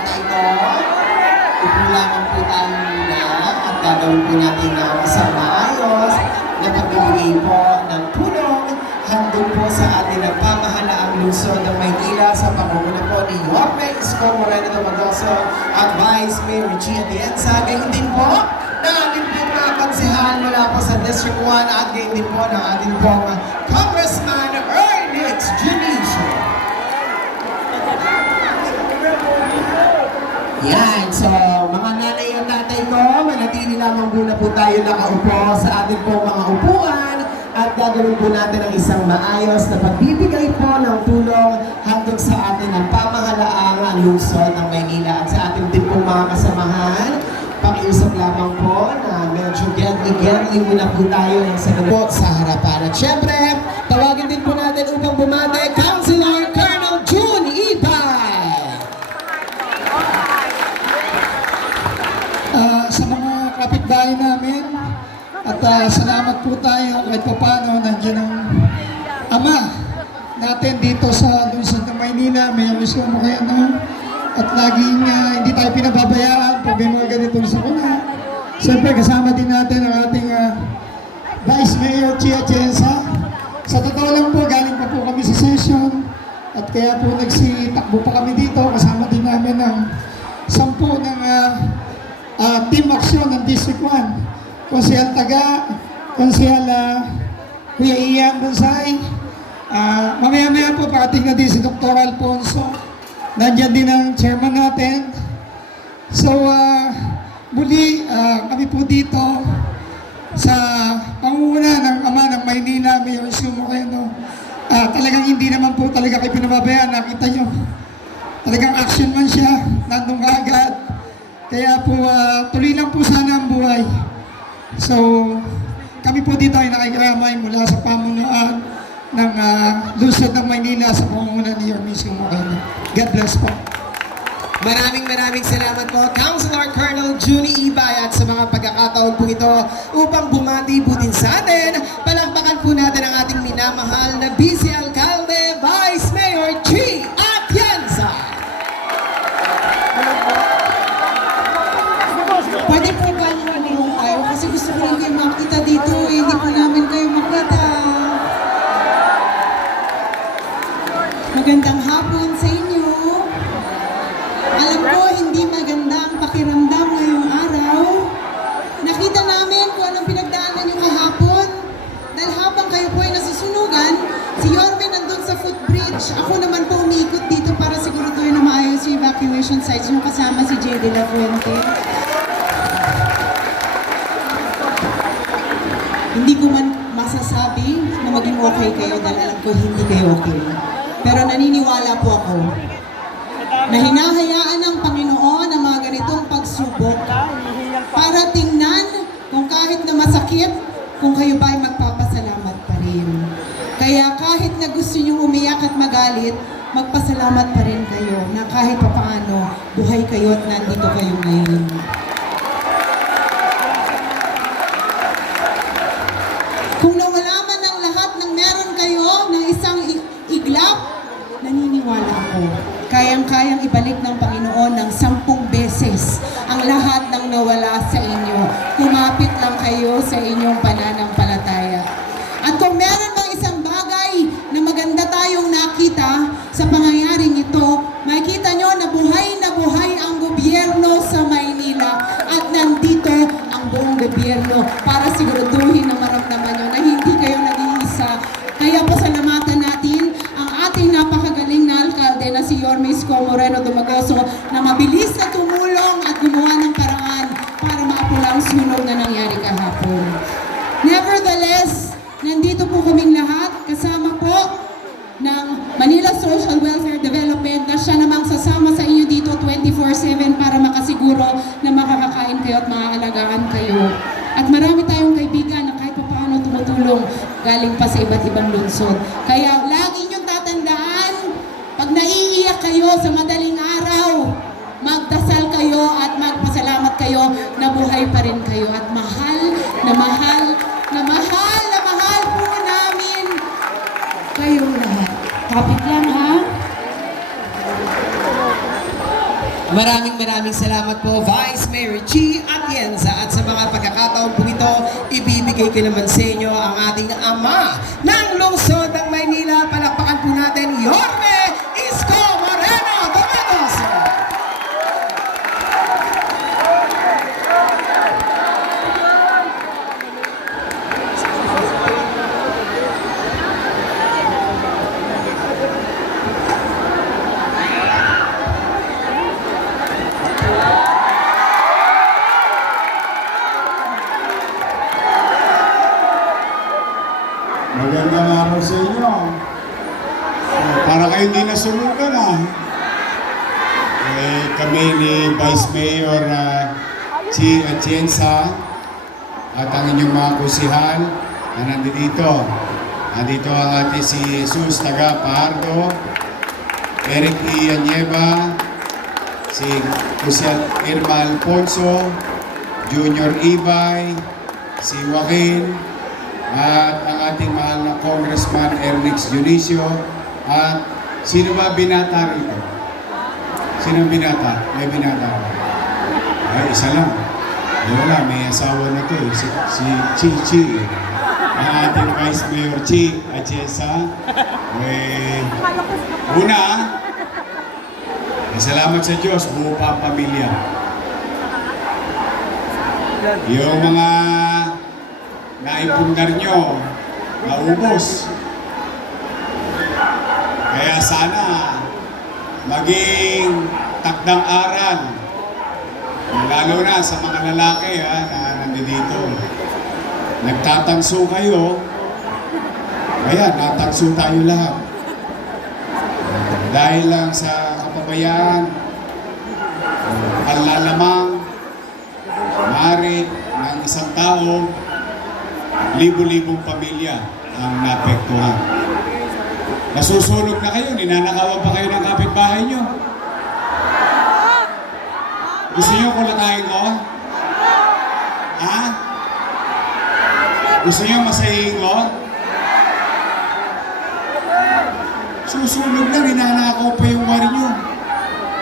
tatay ko. Upo lamang po tayo muna at gagawin po natin ng isang maayos na pagbibigay po ng tulong handog po sa atin ang pamahalaang lungsod ng Maynila sa pangunguna po ni Yorme Isko Moreno Domagoso at Vice Mayor Richie Atienza. Gayon din po ng ating po mga konsehan mula po sa District 1 at gayon din po ng ating po Congressman Ernest Junicio. Yan, so mga nanay at tatay ko, manatili lamang muna po tayo nakaupo sa ating po mga upuan at gagawin po natin ang isang maayos na pagbibigay po ng tulong handog sa atin ng pamahalaang lungsod ng Maynila at sa ating din po mga kasamahan. Pakiusap lamang po na medyo gently muna po tayo ng po sa harapan. At syempre, tawagin din po natin upang bumate, Councilor Colonel June Ibay! Sa mga kapitbahay namin at salamat po tayo kahit paano nandiyan ang ama natin dito sa lungsod ng Maynila, Mayor Isko Moreno, at laging hindi tayo pinababayaan pag may mga ganitong sakuna. Siyempre kasama din natin ang ating Vice Mayor Richie Atienza. Sa totoo lang po, galing pa po kami sa session at kaya po nagsitakbo pa kami dito. Kasama din namin ang 10 ng team action ng District 1. Konsehal Taga, Konsehal Kuya Ian Bonsai. Mamaya-maya po parating na din si Dr. Alfonso. Nandiyan din ang chairman natin. So, muli kami po dito sa pangunguna ng ama ng Maynila, Mayor Isko Moreno. Talagang hindi naman po talaga kayo pinababayaan. Nakita nyo, talagang action man siya. Nandun ka agad. Kaya po, tuloy lang po sana ang buhay. So, kami po dito ay nakikiramay mula sa pamunuan ng lungsod ng Maynila sa pangunguna ni Yorme Isko Moreno. God bless po. Maraming salamat po, Councilor Colonel June Ibay, at sa mga pagkakataon po ito upang bumati po din sa atin. Palakpakan po natin ang ating minamahal na Vice Alcalde, Vice Mayor Richie Atienza. Pwede po ba lumulong tayo? Kasi gusto ko lang kayo makita dito. Hindi po namin kayo makita. Magandang hapon sa inyo. Alam ko, hindi maganda ang pakiramdam ngayong araw. Nakita namin kung anong pinagdaanan niyo kahapon. Dahil habang kayo po ay nasusunugan, si Yorme nandun sa footbridge. Ako naman po umiikot dito para siguraduhin na maayos yung evacuation sites niyo kasama si J. De La Fuente. Hindi ko man masasabi na maging okay kayo dahil alam ko hindi kayo okay. Pero naniniwala po ako na hinahayaan ng Panginoon ang mga ganitong pagsubok para tingnan kung kahit na masakit, kung kayo ba ay magpapasalamat pa rin. Kaya kahit na gusto nyo umiyak at magalit, magpasalamat pa rin kayo na kahit pa paano, buhay kayo at nandito kayo ngayon. Kung nawala man ang lahat ng meron kayo ng isang iglap, naniniwala ako, kayang-kayang ibalik ng Panginoon ng 10 beses ang lahat ng nawala sa inyo. Kumapit lang kayo sa inyong pananampalataya. At kung meron bang isang bagay na maganda tayong nakita sa pangyayaring ito, makikita nyo na buhay ang gobyerno sa Maynila at nandito ang buong gobyerno para siguraduhin na maramdaman nyo na hindi kayo nag-iisa. Kaya pasalamatan natin ang ating napakagaling na alkalde na si Yorme Isko Moreno Domagoso na mabilis na tumulong at gumawa ng paraan para maapula ang sunog na nangyari kahapon. Nevertheless, nandito po kaming lahat kasama po ng Manila Social Welfare Development na siya namang sasama sa inyo dito 24/7 para makasiguro na makakakain kayo at maaalagaan kayo. At marami tayong kaibigan na kahit pa paano tumutulong galing pa sa iba't ibang lungsod. Kaya lagi niyong tatandaan, pag naiiyak kayo sa madaling araw, magdasal kayo at magpasalamat kayo na buhay pa rin kayo at mahal na mahal na mahal na mahal po namin kayong lahat. Kapit lang ha. Maraming salamat po, Vice Mayor Chi Atienza. At sa mga pagkakataon po ito, ibibigay ko naman sa inyo ang ating ama ng lungsod ng Maynila. Palakpakan po natin, Yorme Isko Moreno Domados. Magandang araw sa inyo. Para kayo hindi nasunugan kami ni Vice Mayor Chi Atienza at ang inyong mga kusihal na nandito. Nandito ang ating si Jesus Taga Pardo, Eric Ianyeva, si Kusihal Irma Alfonso, Junior Ibay, si Joaquin, at ang ating mahal na Congressman Ernix Dionisio. At sino ba binata rito? Sino binata? May binata. Ay, isa lang. Wala, may asawa na to eh. Si Chi. Ang ating Vice Mayor Chi Atienza. Una, salamat sa Diyos, buo pa ang pamilya. Yung mga naipundar nyo, naubos. Kaya sana maging takdang aral, lalo na sa mga lalaki na nandito. Nagtatanso kayo, kaya natanso tayo lahat. Dahil lang sa kapabayaan, panlalamang, mari ng isang tao, libo-libong pamilya ang naapektuhan. Nasusunog na kayo, ninanakawan pa kayo ng kapitbahay nyo. Gusto nyo kulatahin ko? Ha? Gusto nyo masahihin ko? Susunog na, ninanakaw pa yung wari nyo.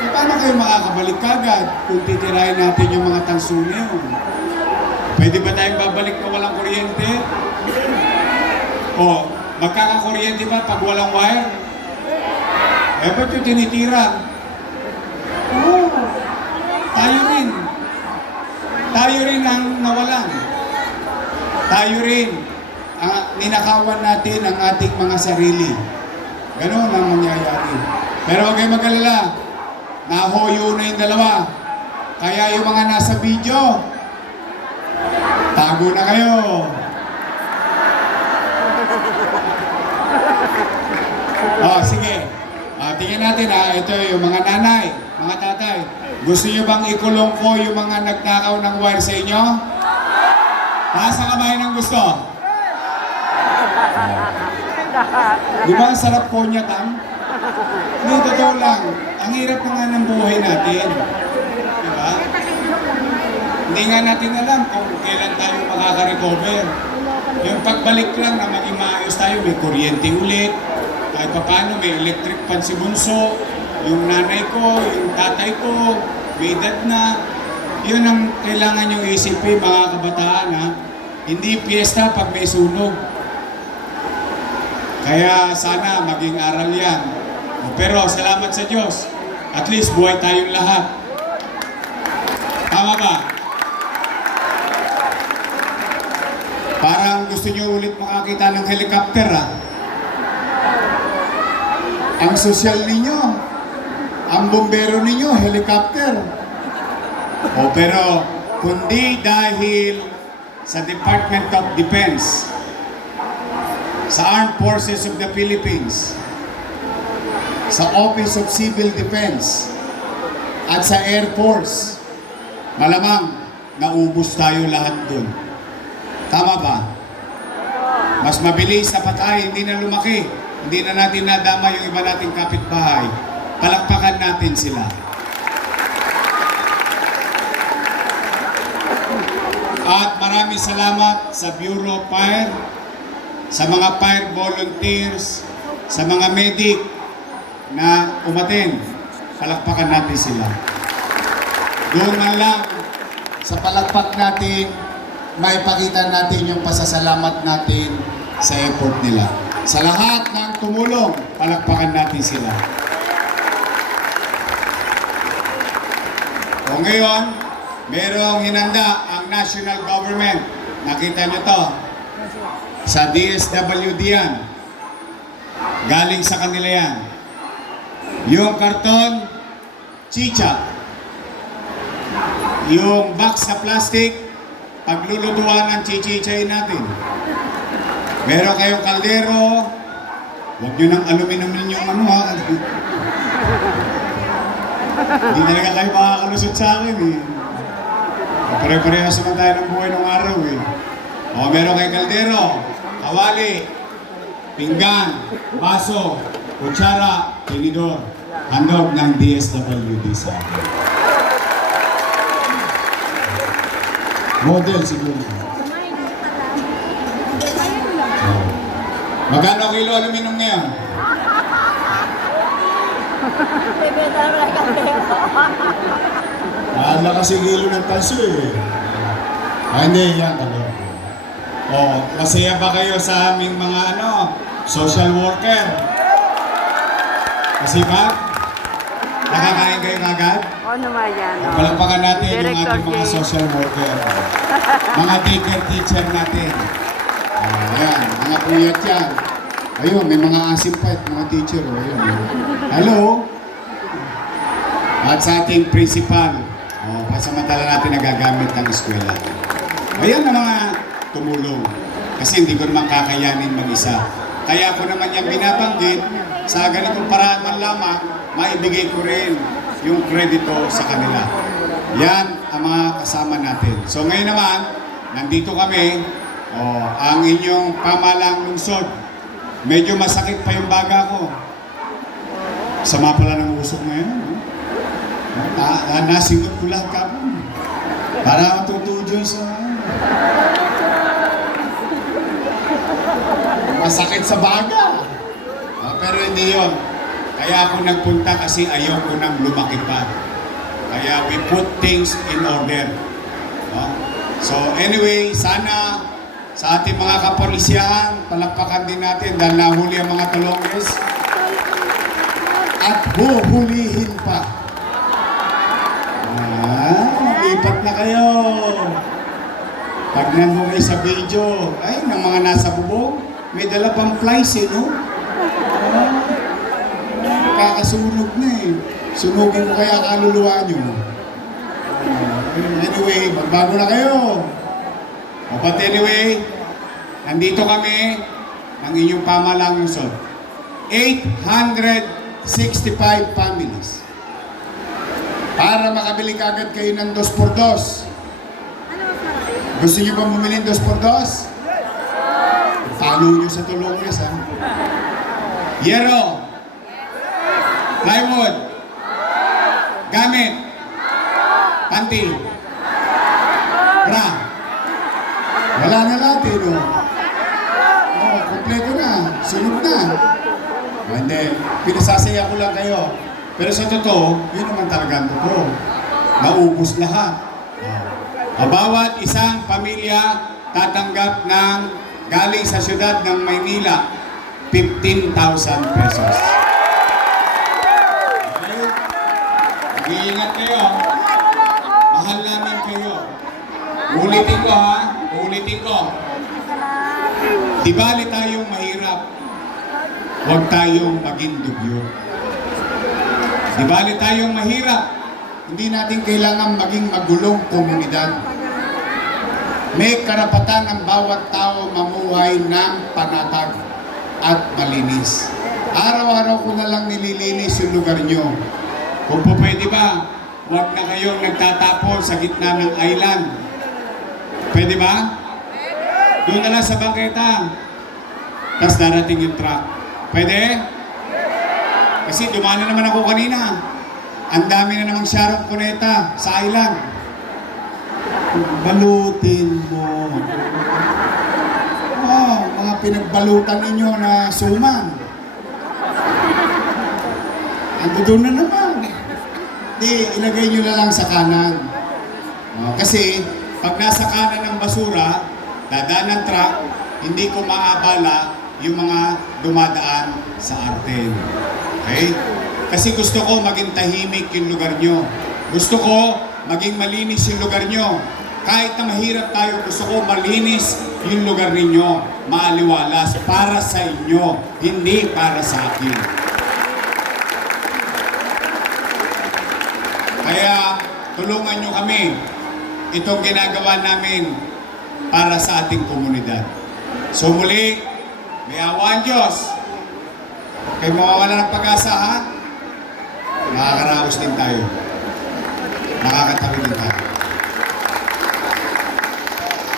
E paano kayo makakabalik kagad kung titirahin natin yung mga tanso na yun? Pwede ba tayong babalik na walang kuryente? O, magkakakuryente ba pag walang wire? Eh, ba't yung tinitira? Oo. Tayo rin. Tayo rin ang nawalan. Tayo rin ang ninakawan natin ang ating mga sarili. Ganon ang mangyayari. Pero huwag kayong mag-alala. Nahoyo na yung dalawa. Kaya yung mga nasa video, tago na kayo. Sige. Tingnan natin ito yung mga nanay, mga tatay. Gusto nyo bang ikulong ko yung mga nagnakaw ng wire sa inyo? Taas ang kamay ng gusto. Di ba ang sarap ko niya, Tam? Hindi, totoo lang. Ang hirap na nga ng buhay natin. Di ba? Hindi nga natin alam kung kailan tayo makaka-recover. Yung pagbalik lang na maging maayos tayo, may kuryente ulit, kahit pa paano may electric pan si Bunso, yung nanay ko, yung tatay ko, may edad na. Yun ang kailangan nyo isipin mga kabataan Hindi piyesta pag may sunog. Kaya sana maging aral yan. Pero salamat sa Diyos, at least buhay tayong lahat. Tama ba? Parang gusto nyo ulit makakita ng helicopter Ang sosyal ninyo, ang bombero ninyo, helicopter. Pero kundi dahil sa Department of Defense, sa Armed Forces of the Philippines, sa Office of Civil Defense, at sa Air Force, malamang naubos tayo lahat dun. Tama ba? Mas mabilis na patay, hindi na lumaki. Hindi na natin nadama yung iba nating kapitbahay. Palakpakan natin sila. At maraming salamat sa Bureau of Fire, sa mga fire volunteers, sa mga medic na umaten. Palakpakan natin sila. doon man lang sa palakpak natin, may pakita natin yung pasasalamat natin sa effort nila. Sa lahat ng tumulong, palakpakan natin sila. O ngayon, merong hinanda ang national government. Nakita nyo to. Sa DSWD yan. Galing sa kanila yan. Yung karton, chicha. Yung box na plastic, paglulutuan ng chichichay natin. Meron kayong kaldero, huwag nyo ng aluminum yung ano ha. Hindi talaga kayo makakalusot sa akin eh. Pare-parehas naman tayo ng buhay ng araw eh. O, meron kayong kaldero, kawali, pinggan, baso, kutsara, tinidor. Handog ng DSWD sa akin. Model siguro. Oh. Magkano kilo aluminum ngayon? Mahal kasi kilo ng tanso eh. Hindi, yan talaga. Oh, masaya ba kayo sa aming mga social worker? Kasi ba? Nakakain kayo kagad? Oo naman yan. Palakpakan natin yung Director ating mga Jay. social worker. Mga daycare teacher natin. Ayan, mga puyat yan. Ayun, may mga asim pa at mga teacher. Oh, ayun. Hello? At sa ating principal, pasamantala natin nagagamit ng eskwela. Ayan ang mga tumulong. Kasi hindi ko naman kakayanin mag-isa. Kaya ko naman yung binabanggit, sa ganitong paraan man lamang, maibigay ko rin yung kredito sa kanila. Yan ang mga kasama natin. So ngayon naman, nandito kami, ang inyong pamalang lungsod. Medyo masakit pa yung baga ko. Sama pala ng usok ngayon. Nasingot ko lahat kapon. Para matutujo sa... Masakit sa baga. Pero hindi yun. Kaya ako nagpunta kasi ayaw ko nang lumaki pa. Kaya we put things in order. So anyway, sana sa ating mga kapolisyahan, palakpakan din natin dahil nahuli ang mga talonges. At huhulihin pa. Lipat na kayo. Pag nandun kayo sa video, ay, ng mga nasa bubong, may dala pang flies eh, no? Kakasunog na eh. Sunugin ko kaya kaluluwa nyo. Anyway, magbago na kayo. But anyway, nandito kami ng inyong pamalang lungsod. 865 families. Para makabili kagad kayo ng 2x2. Gusto niyo ba bumili ng 2x2? Follow niyo sa tulungan ha. Yero. Plywood. Gamit. Panty. Bra. Wala na lahat eh, no? Kompleto na. Sunod na. Hindi. Pinasasaya ko lang kayo. Pero sa totoo, yun naman talaga ang totoo. Naubos lahat. Bawat isang pamilya tatanggap ng galing sa siyudad ng Maynila, 15,000 pesos. Okay? Mag-iingat kayo. Mahal namin kayo. Ulitin ko ha. Ulitin ko. Di bali tayong mahirap. Huwag tayong maging dugyo. Di bali tayong mahirap. Hindi natin kailangan maging magulong komunidad. May karapatan ang bawat tao mamuhay ng panatag at malinis. Araw-araw ko na lang nililinis yung lugar nyo. Kung po pwede ba, huwag na kayong nagtatapon sa gitna ng island. Pwede ba? Doon na lang sa bangketa. Tapos darating yung truck. Pwede? Kasi dumaan na naman ako kanina. Ang dami na namang Sharon Cuneta sa island. Balutin mo. Mga pinagbalutan ninyo na suman. Ando doon na naman. di ilagay nyo na lang sa kanan. Kasi pag nasa kanan ng basura, dadaan ng truck, hindi ko maabala yung mga dumadaan sa atin. Okay? Kasi gusto ko maging tahimik yung lugar nyo. Gusto ko maging malinis yung lugar nyo. Kahit na mahirap tayo, gusto ko malinis yung lugar ninyo. Maaliwalas para sa inyo, hindi para sa akin. Kaya tulungan nyo kami. Itong ginagawa namin para sa ating komunidad. So muli, may awa ang Diyos. Kayo mawawala ng pag-asa, ha? Makakaraos din tayo. Makakatawi din tayo.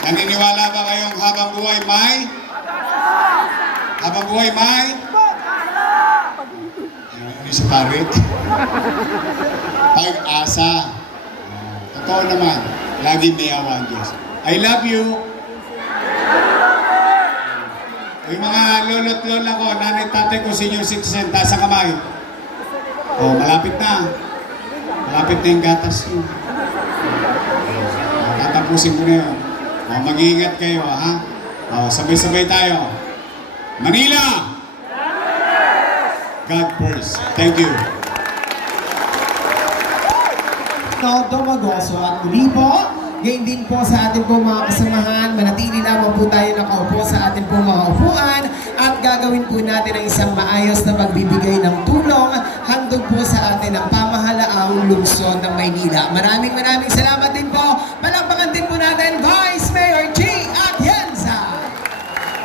Naniniwala ba kayong habang buhay may? Habang buhay may? Ano sa pare? Pag-asa. Totoo naman. Lagi may awa ang Diyos. I love you. Yung mga lolo't lola ko, nanay tatay ko, senior citizen, taas ang kamay. Oh, malapit na. Malapit na yung gatas nyo. Tatapusin ko na yun. Oh, mag-iingat kayo, ha? Oh, sabay-sabay tayo. Manila! God first. Thank you. Todo Magoso at muli po, gayon din po sa ating pong mga kasamahan, manatili lamang po tayo nakaupo sa ating pong mga upuan at gagawin po natin ang isang maayos na pagbibigay ng tulong handog po sa atin ang pamahalaang lungsod ng Maynila. Maraming salamat din po. Palakpakan din po natin Vice Mayor G. Atienza.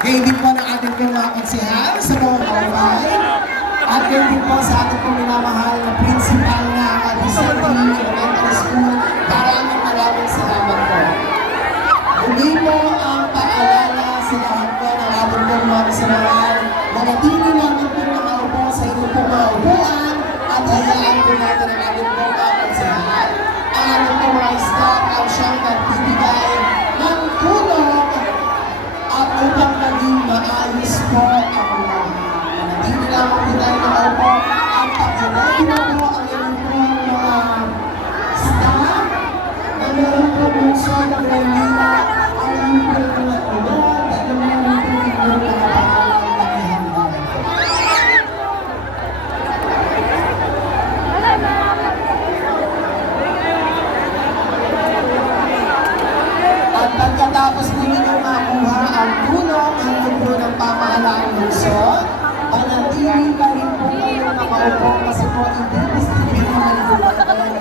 Gayon din po ng ating pong mga konsehal sa mga kaupay. At gayon din po sa ating pong minamahal na principal na Vicente Elementary School. Maraming salamat po. Muli po ang paalala sa lahat po ng ating pong mga kasamahan. Manatili namin po nakaupo sa inyong pong mga upuan at hayaan po natin ang ating pong mga konsehal. Ang ating pong mga staff ang siyang nagbibigay ng tulong at upang maging maayos po ang mga. Manatili lamang po tayo nakaupo at pag-ready na po ang inyong pong mga staff na meron po lungsod ng Maynila ang inyong pong mga tulong at ang meron po inyong mga pangalang nakihandaan po. At pagkatapos po ninyong makuha ang tulong hanggang po ng pamahalaang lungsod, manatili pa rin po kayo nakaupo kasi po hindi distribute naman po natin.